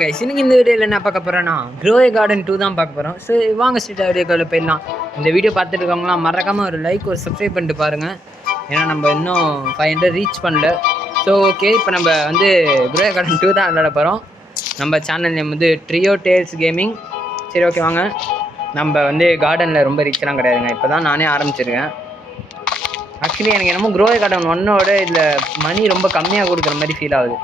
Guys இன்னைக்கு இந்த வீடியோவில் என்ன பார்க்க போகிறோன்னா க்ரோவே கார்டன் 2 தான் பார்க்க போகிறோம். ஸோ வாங்க ஸ்ட்ரீட் வீடியோக்குள்ள போயிடலாம். இந்த வீடியோ பார்த்துட்டு இருக்கவங்களாம் மறக்காமல் ஒரு லைக் ஒரு சப்ஸ்கிரைப் பண்ணிட்டு பாருங்கள். ஏன்னா நம்ம இன்னும் 500 ரீச் பண்ணல. ஸோ ஓகே, இப்போ நம்ம வந்து க்ரோவே கார்டன் 2 தான் விளையாட போகிறோம். நம்ம சேனல் நேம் வந்து ட்ரியோ டேல்ஸ் கேமிங். சரி ஓகே வாங்க. நம்ம வந்து கார்டனில் ரொம்ப ரீச்செலாம் கிடையாதுங்க, இப்போ தான் நானே ஆரம்பிச்சிருக்கேன். ஆக்சுவலி எனக்கு என்னமோ க்ரோவே கார்டன் 1ஓட இதில் மணி ரொம்ப கம்மியாக கொடுக்குற மாதிரி ஃபீல் ஆகுது.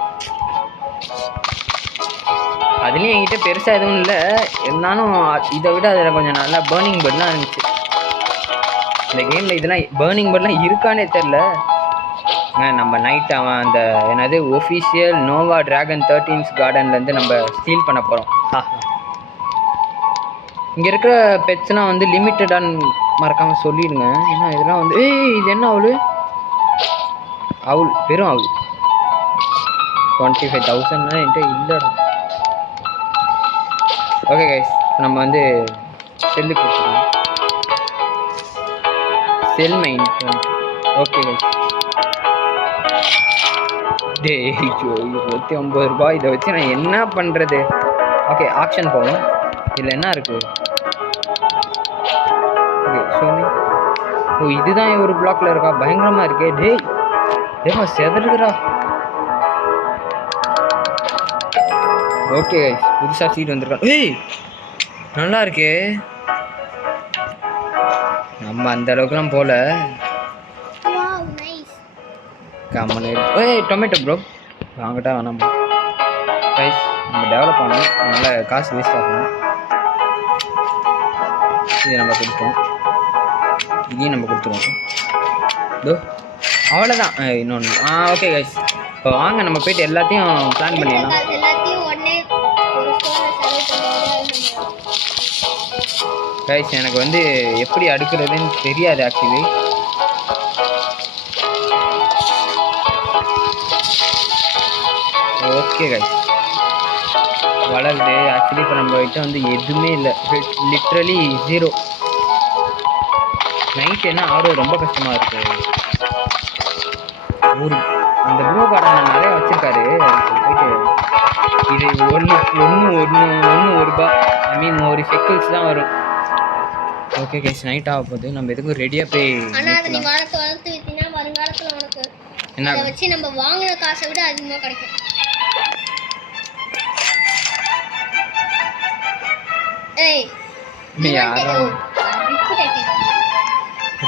அதுலேயும் என்கிட்ட பெருசாக எதுவும் இல்லை, இருந்தாலும் இதை விட அதில் கொஞ்சம் நல்லா பேர்னிங் பேர்ட்லாம் இருந்துச்சு. இந்த கேமில் இதெல்லாம் பேர்னிங் பேர்ட்லாம் இருக்கானே தெரில. நம்ம நைட் அவன் அந்த என்னது ஒஃபிஷியல் நோவா டிராகன் 13th கார்டன்லேருந்து நம்ம ஸ்டீல் பண்ண போகிறோம். இங்கே இருக்கிற பெட்ஸ்லாம் வந்து லிமிட்டடான்னு மறக்காமல் சொல்லிடுங்க. ஏன்னா இதெல்லாம் வந்து இது என்ன அவுல் வெறும் அவுல் 25,000 என்கிட்ட இல்லைடா. ஓகே கைஸ், நம்ம வந்து செல்லு கொடுத்துருவோம். செல் மைன். ஓகே கைஸ், ஐயோ 29 ரூபாய், இதை வச்சு நான் என்ன பண்ணுறது? ஓகே ஆப்ஷன் போவோம். இதில் என்ன இருக்குது? Okay Xiaomi. ஓ இதுதான் ஒரு பிளாக்ல இருக்கா? பயங்கரமாக இருக்கே. டேய் செதறுதுடா. ஓகே புதுசாக சீட் வந்திருக்கோம். நல்லா இருக்கே. நம்ம அந்த அளவுக்குலாம் போல. கம்மனு டொமேட்டோ ப்ரோ வாங்கிட்டா வேணாம் கைஸ். நம்ம டெவலப் பண்ணணும், அதனால் காசு வேஸ்ட் ஆகணும். இதை நம்ம கொடுப்போம், இதையும் நம்ம கொடுத்துருவோம். இதோ அவ்வளோதான். இன்னொன்று ஓகே கைஸ், இப்போ வாங்க நம்ம போய்ட்டு எல்லாத்தையும் பிளான் பண்ணிடலாம். கைஸ் எனக்கு வந்து எப்படி அடுக்கிறதுன்னு தெரியாது ஆக்சுவலி. ஓகே கைஸ் வளருது. ஆக்சுவலி இப்போ நம்ம கிட்ட வந்து எதுவுமே இல்லை, லிட்ரலி 0. நைட் என்ன ஆர்வம் ரொம்ப கஷ்டமாக இருக்குது. ஒரு அந்த ப்ரோ கார்டன் நிறையா வச்சுருக்காரு. போயிட்டு இது ஒன்று ரூபாய், ஐ மீன் ஒரு செக்கிள்ஸ் தான் வரும். ஓகே கைஸ் நைட் ஆக போகுது. நம்ம எதுக்கும் ரெடியாக போய் என்ன வச்சு நம்ம வாங்கின காசை விட அதிகமாக கிடைக்கும்.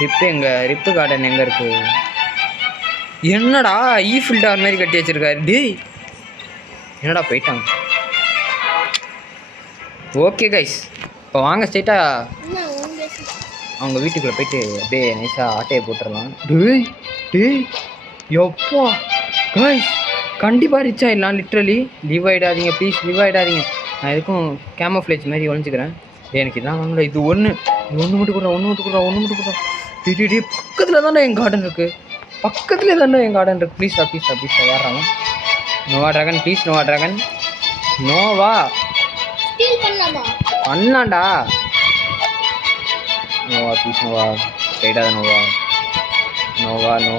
ரிப்பு எங்க? ரிப்பு கார்டன் எங்கே இருக்கு? என்னடா ஈஃபில் டவர் மாதிரி கட்டி வச்சிருக்காரு. டேய் என்னடா போயிட்டாங்க. ஓகே கைஸ் இப்போ வாங்க ஸ்ட்ரைட்டாக அவங்க வீட்டுக்குள்ளே போயிட்டு அப்படியே நைஸாக ஆட்டையை போட்டுடலாம். டேய் எப்பா கைஸ் கண்டிப்பாக ரிச் ஆகிடலாம். லிட்ரலி லீவ் ஆகிடாதீங்க ப்ளீஸ், லீவ் ஆகிடாதீங்க. நான் எதுக்கும் கேமோஃப்ளேஜ் மாதிரி ஒழிஞ்சிக்கிறேன். எனக்கு இதான் வாங்கல. இது ஒன்று மட்டும் கொடுறா. டே பக்கத்தில் தானே என் கார்டன் இருக்குது, பக்கத்துலேயே தானே என் கார்டன் இருக்குது. ப்ளீஸ் யாராங்க? Nova dragon please, Nova dragon Nova பண்ணலாம்டா. நோவா ப்ளீஸ், நோவா ரைடாத நோவா நோ.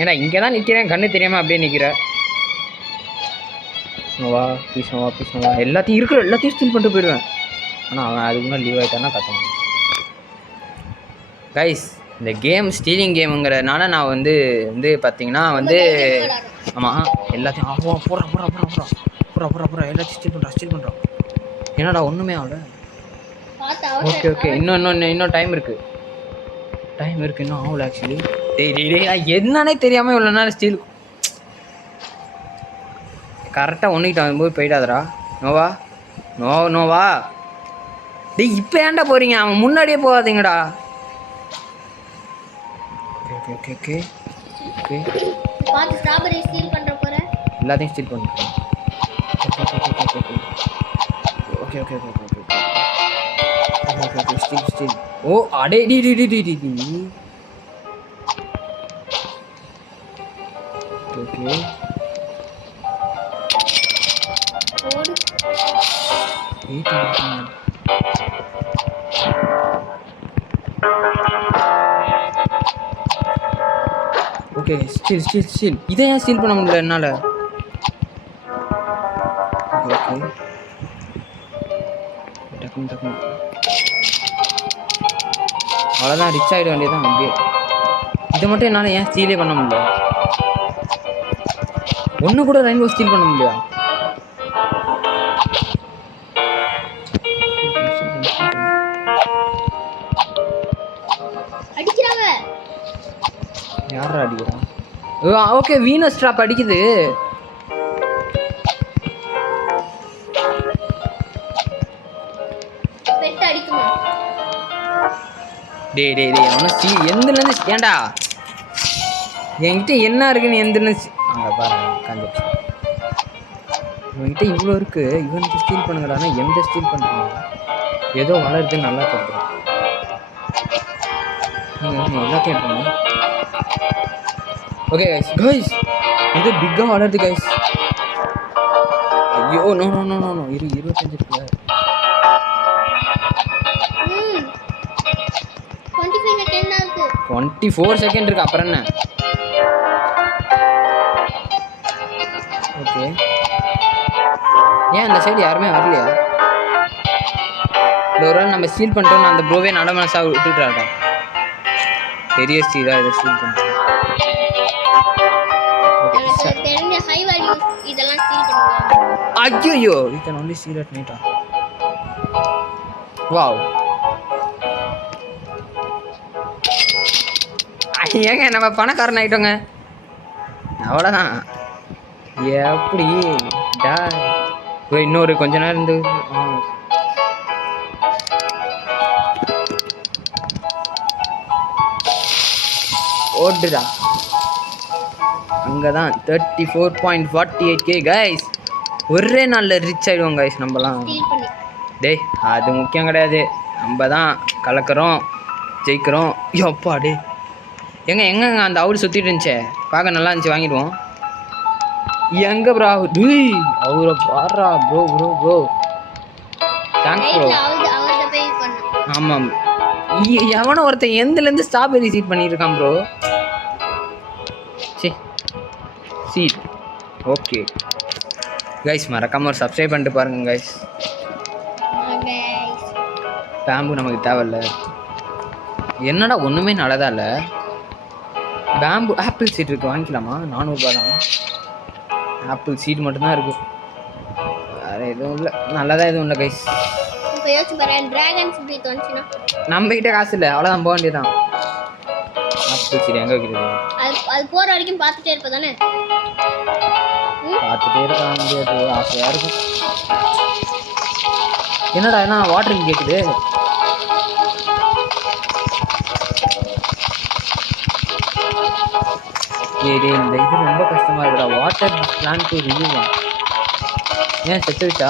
ஏன்னா இங்கே தான் நிற்கிறேன், கண்ணு தெரியாமல் அப்படியே நிற்கிறேன். நோவா ப்ளீஸ். எல்லாத்தையும் ஸ்டீல் பண்ணிட்டு போயிடுவேன். ஆனால் அவன் அதுக்கு முன்னாடி லீவ் ஆகிட்டான்னா கத்தணும். கைஸ் இந்த கேம் ஸ்டீலிங் கேமுங்கிறதுனால நான் வந்து பார்த்தீங்கன்னா வந்து ஆமாம் எல்லாத்தையும் போடுறா எல்லாத்தையும் ஸ்டீல் பண்ணுறான். என்னடா ஒன்றுமே ஆகல. ஓகே இன்னும் டைம் இருக்குது இன்னும் ஆகல ஆக்சுவலி. டேய் என்னன்னே தெரியாமல் இவ்வளோ நேரம் ஸ்டீல். கரெக்டாக ஒன்றுக்கிட்ட வரும்போது போயிட்டாதரா. நோவா டேய் இப்போ ஏன்டா போகிறீங்க? அவன் முன்னாடியே போகாதீங்கடா. ஓகே எல்லாத்தையும் ஸ்டீல் பண்ணிட்டேன். Okay steal. ஓ அடே டி ஓகே ஓகே ஸ்டீல். இதை ஏன் ஸ்டீல் பண்ண முடியல என்னால்? ஓகே டக்குன்னு டக்குன்னு அவ்வளோதான், ரிச் ஆகிட வேண்டியதான். அப்படியே இதை மட்டும் என்னால் ஏன் ஸ்டீலே பண்ண முடியல? ஒன்று கூட ரெயின்போ ஸ்டீல் பண்ண முடியா? அடிக்கிறாங்க. யாரா அடிக்கிறா? ஓகே, வீனஸ் ட்ராப் அடிக்குது. பெட் அடிக்குமா? டேய் டேய் டேய், அவனை எந்தலேருந்து ஏன்டா என்கிட்ட என்ன இருக்குன்னு எந்தலேருந்து அங்கே பாரு உட்காந்துச்சு. இவன்கிட்ட இவ்வளோ இருக்கு, இவனுக்கு ஸ்டீல் பண்ணுங்கடானா எந்த ஸ்டீல் பண்ணுறாங்க? ஏதோ வளருது, நல்லா தருது. எல்லாத்தையும் எடுத்துங்க. ஓகே கைஸ், கைஸ் இது பிக்காக வளருது கைஸ். ஐயோ no no no no no, 25 இருக்குல்ல. 25 செகண்ட் தான் இருக்கு. 24 செகண்ட் இருக்கு, அப்புறம் என்ன? ஓகே, ஏன் அந்த சைடு யாருமே வரலையா? ஒரு நாள் நம்ம ஸ்டீல் பண்ணிட்டோம், அந்த ப்ரோவே நடமனசாக விட்டுட்டாடா. பெரிய ஸ்டீலாக இதை ஸ்டீல் பண்ணுறோம். தெரிஞ்ச ஹை வேல்யூ இதெல்லாம் ஸ்டீல் பண்ணுவாங்க. ஐயோ, we can only see that later. Wow. ஏங்க நம்ம பணக்காரன் ஆயிட்டோங்க, அவ்வளோதான். எப்படி இன்னொரு கொஞ்ச நேரம் இருந்து ஓடுடா. அங்கதான் 34.48K கைஸ். ஒரே நாளில் ரிச் ஆகிடுவோம் கைஸ் நம்மலாம். டேய் அது முக்கியம் கிடையாது, நம்ம தான் கலக்கிறோம், ஜெயிக்கிறோம். எப்பா டே எங்கெங்க அந்த அவுட் சுற்றிட்டு இருந்துச்சே, பார்க்க நல்லா இருந்துச்சு, வாங்கிடுவோம். எங்கே ப்ரோ? டேய் அவரை பாடுறா bro bro bro, thanks bro. ஆமாம், எவனோ ஒருத்தன் எந்தலேருந்து ஸ்ட்ராபெரி சீட் பண்ணிட்டு இருக்கான் ப்ரோ. சீட் ஓகே கைஸ், மறக்காம ஒரு சப்ஸ்கிரைப் பண்ணிட்டு பாருங்க கைஸ். பேம்பு நமக்கு தேவையில்ல. என்னடா ஒன்றுமே நல்லதா இல்லை. பேம்பு ஆப்பிள் சீட் இருக்குது, வாங்கிக்கலாமா? 400 ரூபா தான். ஆப்பிள் சீட் மட்டும்தான் இருக்குது, வேறு எதுவும் இல்லை. நல்லதாக எதுவும் இல்லை கைஸ். நம்மகிட்ட காசு இல்லை, அவ்வளோதான், போக வேண்டியதான். ஆப்பிள் சீட் எங்கே வைக்கிறது? அது போகிற வரைக்கும் பார்த்துட்டே இருப்பதானே? பார்த்துட்டே இருக்க முடியாது, ஆசையாக இருக்கும். என்னடா என்ன வாட்டரிங் கேட்குது? ஏடி இந்த இது ரொம்ப கஷ்டமாக இருக்குடா. வாட்டர் பிளான் டு ரிவ்யூவா? ஏன் செத்துருச்சா?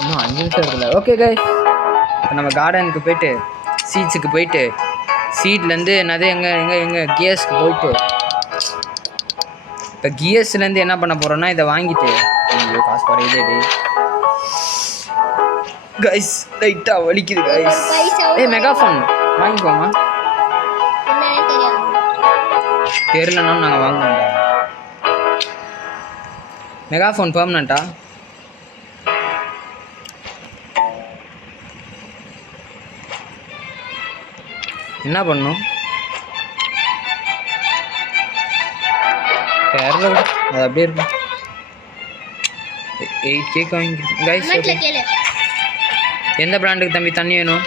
இன்னும் 5 நிமிஷம் இருக்குல்ல. ஓகே கைஸ், இப்போ நம்ம கார்டனுக்கு போயிட்டு சீட்ஸுக்கு போயிட்டு சீட்லேருந்து என்னது எங்கே கியர்ஸ்க்கு போயிட்டு இப்போ கியர்ஸ்லேருந்து என்ன பண்ண போகிறோன்னா இதை வாங்கிட்டு. ஐயோ காசு குறையுது கைஸ், லைட்டாக வலிக்குது கைஸ். மெகாஃபோன் வாங்கிக்கோமா? தெரியலனாலும் நாங்கள் வாங்குவோம்டா. மெகாஃபோன் பெர்மனண்டா? என்ன பண்ணும் தெரியல, அது அப்படியே இருக்கும். 8K வாங்கிக்கிறேன் கைஸ். எந்த பிராண்டுக்கு தம்பி தண்ணி வேணும்?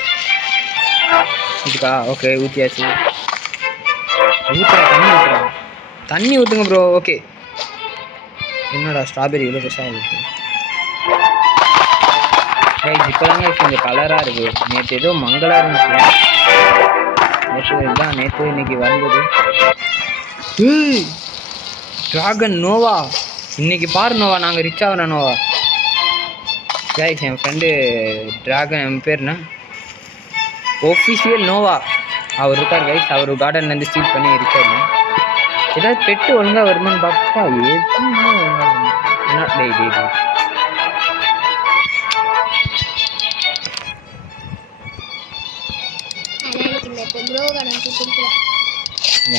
இதுக்கா? ஓகே ஊற்றியாச்சு. தண்ணி ஊற்றுங்க ப்ரோ. ஓகே, என்னடா ஸ்ட்ராபெரி இவ்வளோ பெருசாக இருக்கு கைஸ். இப்போ தாங்க கொஞ்சம் கலராக இருக்குது. நேற்று ஏதோ மங்களாக இருந்துச்சு, நேற்று இன்னைக்கு வந்தது. டிராகன் நோவா, இன்னைக்கு பாரு நோவா, நாங்கள் ரிச் ஆகிற நோவா கைஸ். என் ஃப்ரெண்டு டிராகன், என் பேர்னா ஒஃபிஷியல் நோவா, அவர் இருக்கார் கைஸ். அவர் கார்டன்லேருந்து ஸ்டீல் பண்ணி ரிச் ஆகிடும். ஏதாவது பெட்டு ஒழுங்காக வருமானு பார்த்தா எதுவுமே என்ன டெய் டெய் டெய்.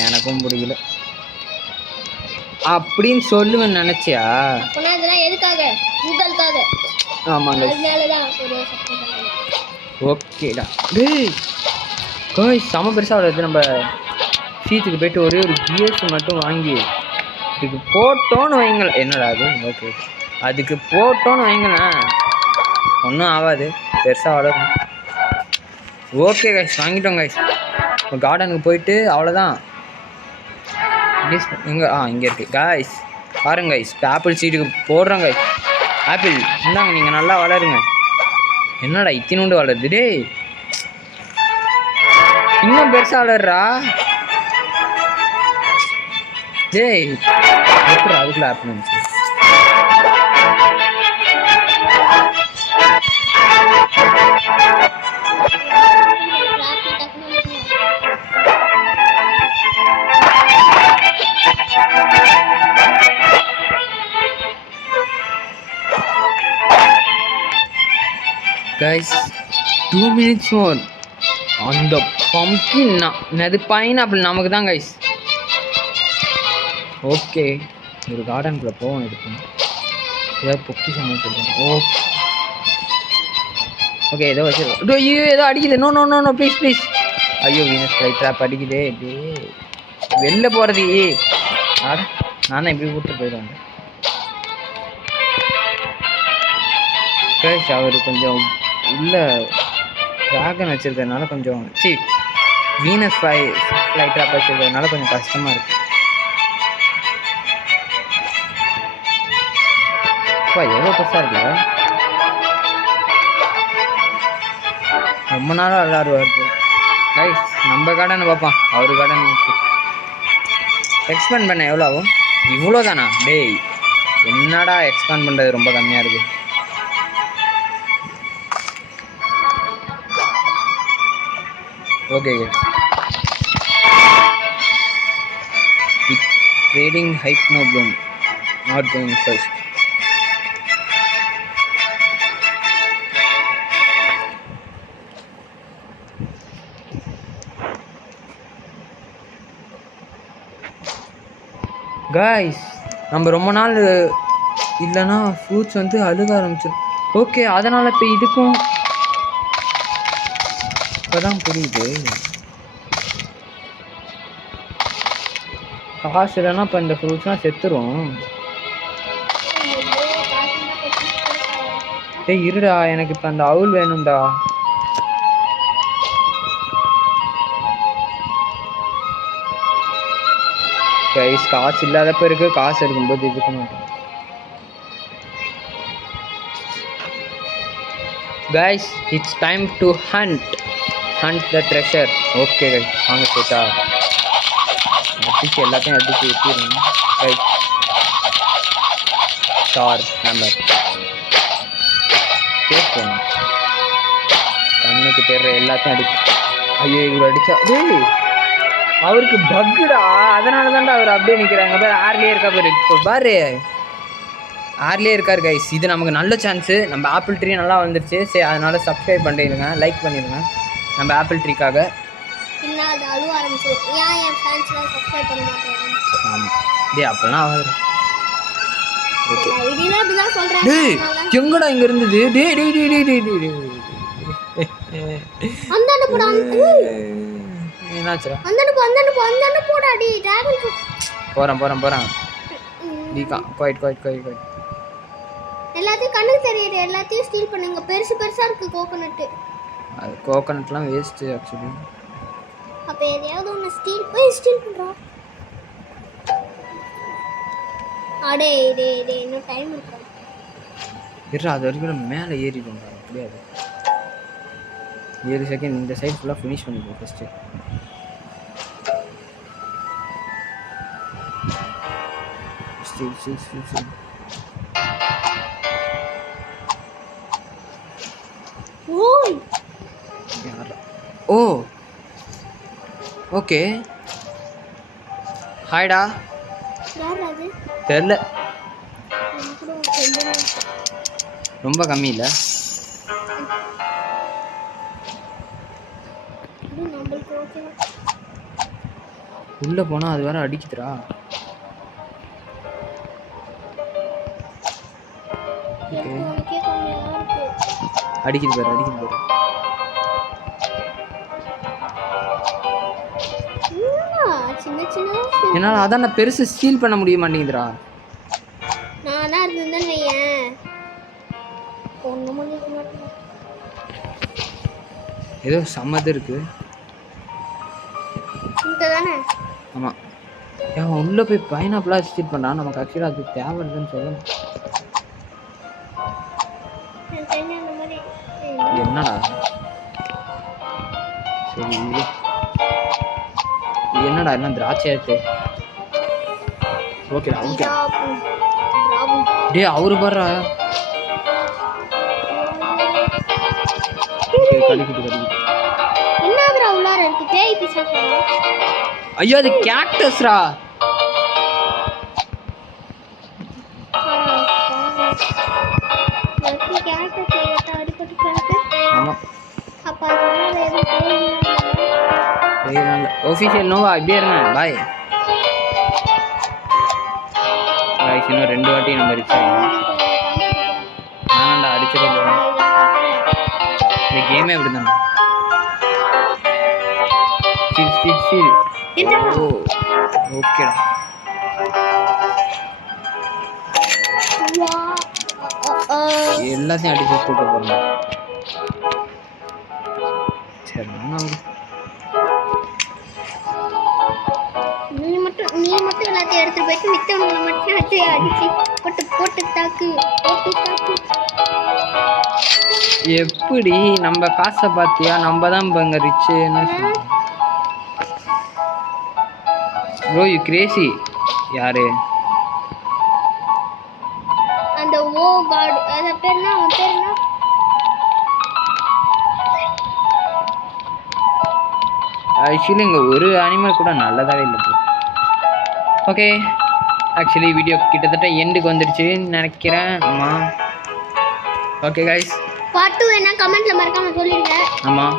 எனக்கும் பிடிக்கல. அப்படின்னு சொல்லுவேன் நினைச்சியா? அப்பனா இதெல்லாம் எதுக்காக? உங்களுக்காக. ஆமாங்க. அதனாலதான் ஒரு சப்போர்ட் பண்ணுங்க. ஓகேடா. டேய் காய்ஸ் செம பெருசாக வருது. நம்ம சீட்டுக்கு போயிட்டு ஒரே ஒரு கியர்ஸ் மட்டும் வாங்கி இதுக்கு போட்டோன்னு வைங்களேன். என்னடா அது? ஓகே, அதுக்கு போட்டோன்னு வைங்களேன் ஒன்றும் ஆகாது, பெருசாக வளரும். ஓகே கைஸ், வாங்கிட்டோம் கைஸ். இப்போ கார்டனுக்கு போயிட்டு அவ்வளோதான். எங்கே இங்கே இருக்குது காய்ஸ். பாருங்க கைஸ், ஆப்பிள் சீட்டுக்கு போடுறோம் கைஸ். ஆப்பிள் இந்தாங்க, நீங்கள் நல்லா வளருங்க. என்னடா இத்தினூண்டு வளருது? டேய் இன்னும் பெருசாக வளர்றா. டேய் எப்படி அதுக்குள்ள ஆப்பிள் இருந்துச்சு? Guys, 2 minutes more. அந்த பம்கின் அது பைனாப்பிள் நமக்கு தான் கைஸ். ஓகே, ஒரு கார்டனுக்குள்ளே போவோம். எடுப்போம் ஏதோ பொக்கி சொன்ன சொல்லுவேன். ஓகே ஏதோ வச்சு ஐயோ ஏதோ அடிக்குது. No no no no please please. ஐயோ வீனஸ் ஃப்ளை ட்ராப் அடிக்குதே. டே வெளில போகிறது ஆட, நான் தான் இப்படி கூப்பிட்டு போயிடுவேன் கைஸ். அவர் கொஞ்சம் உள்ள ட்ராகன் வச்சுருக்கிறதுனால கொஞ்சம் வீனஸ் ஃப்ளை ட்ராப் வச்சுருக்கிறதுனால கொஞ்சம் கஷ்டமாக இருக்குது. எவ்வளோ பெருசாக இருக்குல்ல. ரொம்ப நாளாக விளையாடுவார் கைஸ். நம்ம கார்டனை பார்ப்போம், அவர் கார்டன் எக்ஸ்பேண்ட் பண்ண எவ்வளோ ஆகும்? இவ்வளோ தானா? டேய் என்னடா எக்ஸ்பேண்ட் பண்ணுறது ரொம்ப கம்மியாக இருக்குது. Okay trading hypno bloom not going first. Guys நம்ம ரொம்ப நாள் இல்லைன்னா ஃப்ரூட்ஸ் வந்து அழுக ஆரம்பிச்சிடும். ஓகே, அதனால் இப்போ இதுக்கும் இப்போதான் புரியுது. காசு இல்லைன்னா இப்போ இந்த ஃப்ரூட்ஸ்லாம் செத்துரும். டேய் இருடா, எனக்கு இப்போ அந்த அவுல் வேணும்டா. கைஸ் காசு இல்லாதப்ப இருக்கு, காசு இருக்கும்போது இருக்க மாட்டேன். Guys it's time to hunt the treasure. Okay guys வாங்க போட்டா அடிச்சு எல்லாத்தையும் அடிச்சு வச்சிடணும் கைஸ். ஸ்டார் ஹேமர் கேட்கணும், கண்ணுக்கு தெரியற எல்லாத்தையும் அடிச்சு. ஐயோ இவர் அடிச்சா டேய் அவருக்கு பக்குடா, அதனால தான்டா அவர் அப்படியே நிற்கிறாங்க. பாரு ஆர்லேயே இருக்கா பாரு. இப்போ பாரு ஆர்லேயே இருக்கார் கைஸ். இது நமக்கு நல்ல சான்ஸு. நம்ம ஆப்பிள் ட்ரீ நல்லா வந்துருச்சு. சரி அதனால சப்ஸ்கிரைப் பண்ணிடுங்க, லைக் பண்ணிடுங்க நம்ம ஆப்பிள் ட்ரீக்காக. ஆமாம் டே அப்பெல்லாம் ஆகாது. ஓகே டேய் எங்கடா இங்கே இருந்தது? டே டே டே டே டே டே என்னாச்சுடா? போகிறேன் எல்லாத்தையும் கண்ணுக்கு தெரியுது, எல்லாத்தையும் ஸ்டீல் பண்ணுங்க. பெருசா இருக்கு கோகனட். அது கோகனட்லாம் வேஸ்ட் ஆக்சுவலி. அப்ப எதையாவது ஒன்று ஸ்டீல் பண்றோம். அடே டே டே இன்னும் டைம் இருக்கு. இருடா அது வரைக்கும் மேலே ஏறிடும். அப்படியாது 7 செகண்ட். இந்த சைடு ஃபுல்லாக ஃபினிஷ் பண்ணிடுவோம் ஃபஸ்ட்டு. ஓ ஓகே ஹாய்டா. தெரில, ரொம்ப கம்மி இல்லை. உள்ளே போனால் அது வேற அடிக்குதுடா. உனக்கே கம்மியாக இருக்கு. அடிக்குது பாரு. சின்ன சின்ன என்னால் அதான் நான் பெருசு ஸ்டீல் பண்ண முடிய மாட்டேங்குதுடா. நானா இருந்தேன் ஏன் ஒன்றும் பண்ணிக்க மாட்டேன். ஏதோ சம்மது இருக்கு. தானே ஆமாம். அவன் உள்ளே போய் பைனாப்பிளாக ஸ்டீல் பண்ணான். நமக்கு ஆக்சுவலாக அது தேவைன்னு சொல்லணும். என்னடா சரி என்னடா என்ன திராட்சை எடுத்து ஓகேடா ஓகே. டே அவரு பாடுறா என்னதுடா உள்ளார இருக்கு பேய் பிசாசா? ஐயோ அது கேக்டஸ்ரா. ஒஃபிஷியல் நோவா இப்படியே இருங்க. Boy boys. இன்னும் 2 வாட்டி நம்ம ரீச் ஆகிடும். ஆனாண்டா அடிச்சிட போகிறோம். இந்த கேமே அப்படி தானே. ஓ ஓகேடா. எல்லாத்தையும் அடிச்சு கூட்ட போகிறோம். சரி நீ மட்டும் எல்லாத்தையும் எடுத்துட்டு போயிட்டு மித்தவங்களை மட்டும் அடிச்சு போட்டு தாக்கு. எப்படி நம்ம காசை பார்த்தியா? நம்ம தான் இப்போ இங்கே ரிச்சு. Bro you Crazy. யாரு அந்த ஓ காட் அத பேர்னா அவன் பேர்னா ஆக்சுவலி இங்கே ஒரு அனிமல் கூட நல்லதாகவே இல்லை ப்ரோ. ஓகே ஆக்சுவலி வீடியோ கிட்டத்தட்ட எண்டுக்கு வந்துடுச்சுன்னு நினைக்கிறேன். ஆமாம் ஓகே கைஸ். பார்ட் 2 என்ன கமெண்ட்ல மறக்காம சொல்லிடுங்க. ஆமாம்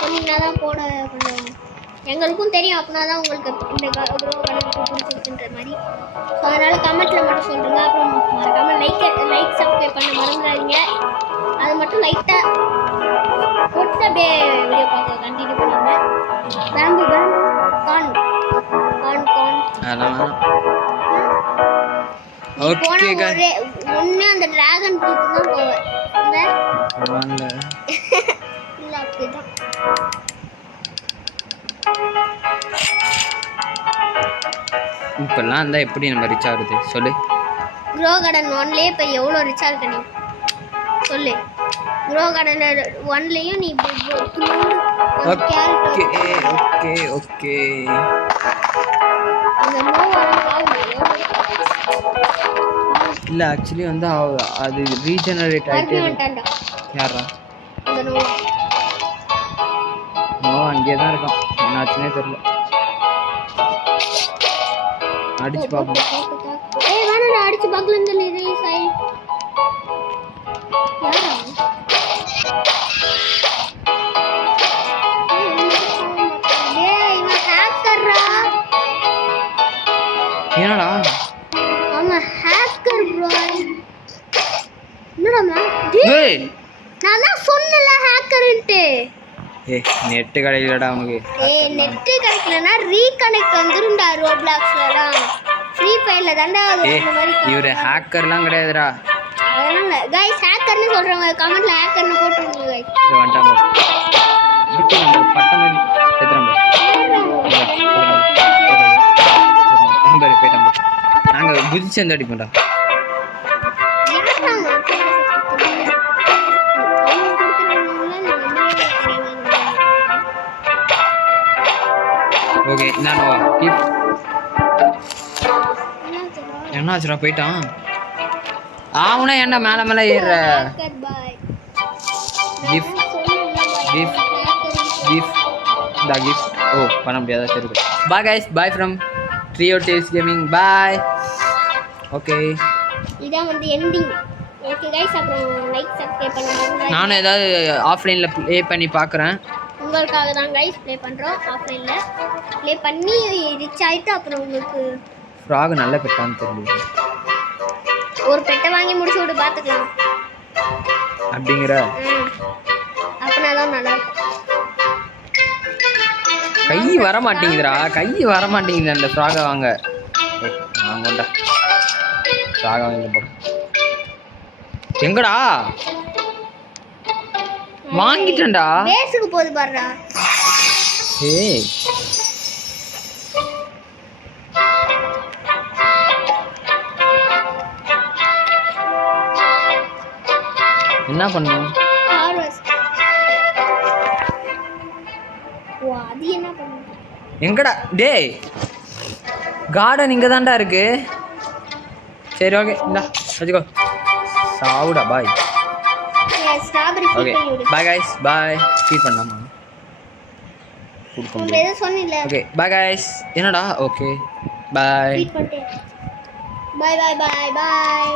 சொன்னீங்கன்னா தான் போட கொஞ்சம் எங்களுக்கும் தெரியும். அப்படின்னா தான் உங்களுக்கு இந்த ப்ரோ பிடிச்சிருக்குன்ற மாதிரி. ஸோ அதனால் கமெண்ட்டில் மட்டும் சொல்லுங்க. அப்புறம் மறக்காமல் லைக் சப்ஸ்கிரைப் பண்ண மறந்துடாதீங்க. அது மட்டும் லைட்டாக போட்டு அப்படியே வீடியோ பார்க்க கண்டினியூ பண்ணுங்க. பேம்பு கான் அதெல்லாம் ஓகே ஒரே ஒன்று அந்த டிராகன் பீக்கு தான் போவேன். இல்லை அப்படிதான். இப்பெல்லாம் இருந்தால் எப்படி நம்ம ரிச் ஆகுது சொல்லு. க்ரோ கார்டன் 1லயே இப்போ எவ்வளோ ரிச் ஆகுது நீ சொல்லு. க்ரோ கார்டன் 1லயும் நீ ஓகே ஓகே ஓகே. இல்லை ஆக்சுவலி வந்து அது ரீஜெனரேட் ஆகிட்டு. யாரா நோவா அங்கேயே தான் இருக்கான். என்னாச்சுன்னே தெரியல. அடிச்சு பார்ப்போம். அடிச்சு பார்க்கலன்னு சொல்லி என்னடா? ஆமா ஹேக்கர் ப்ரோ. என்னடா ஏய் நான் தான் சொன்னல ஹேக்கர்ன்ட்டு. ஏய் நெட் கிடைக்கலடா உனக்கு. ஏய் நெட் கிடைக்கலனா ரீகனெக்ட் வந்துரும்டா ரோப்ளாக்ஸ்லலாம். ஃப்ரீ ஃபயர்ல தான்டா அது இந்த மாதிரி. இவரு ஹேக்கர்லாம் கிடையாதுடா. அதனால गाइस ஹேக்கர்னு சொல்றவங்க கமெண்ட்ல ஹேக்கர்னு போட்டுருங்க गाइस. இது வந்துட்டாங்க. இப்போ நம்ம பட்ட மாதிரி செத்துறோம். நம்பர் போய்ட்டாங்க. நாங்க குதிச்சு அந்த அடிப்போம்டா. Okay நானவா keep. என்னாச்சுடா போயிட்டான். ஆவுனா ஏன்டா மேலே மேலே ஏறுற? Gift gift gift the gift. ஓ பண்ண முடியாதா? சரி bye guys. Bye from trio tales gaming. Bye. Okay இதான் வந்து எண்டிங். ஓகே கைஸ் அப்புறம் லைக் சப்ஸ்கிரைப் பண்ணுங்க. நானும் ஏதாவது ஆஃப்லைனில் ப்ளே பண்ணி பார்க்குறேன். உங்களுக்காக தான் கைஸ் ப்ளே பண்ணுறோம். ஆஃப்லைனில் ப்ளே பண்ணி ரிச் ஆகிட்டு அப்புறம் உங்களுக்கு ஃப்ராக் நல்ல பெட்டான்னு தெரியல. ஒரு பெட்டை வாங்கி முடிச்சு விட்டு பார்த்துக்கலாம். அப்படிங்கிற அப்படின்னா தான் நல்லா இருக்கும். கை வர மாட்டேங்குதுடா, கை வர மாட்டேங்குது அந்த ஃப்ராகை வாங்க. வாங்கண்டா ஃப்ராகை வாங்கி எங்கடா வாங்கிட்டேன்டா. பேஸுக்கு போகுது பாருடா. ஏய் என்ன பண்ணும்? அது என்ன பண்ணும்? எங்கடா டேய், கார்டன் இங்கே தான்டா இருக்கு. சரி ஓகே இந்தா வச்சுக்கோ, சாவுடா. Bye. Okay bye guys, bye. Feed பண்ணலாமா? Okay bye guys. என்னடா? Okay bye. Bye bye bye bye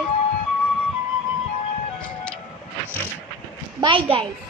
bye guys.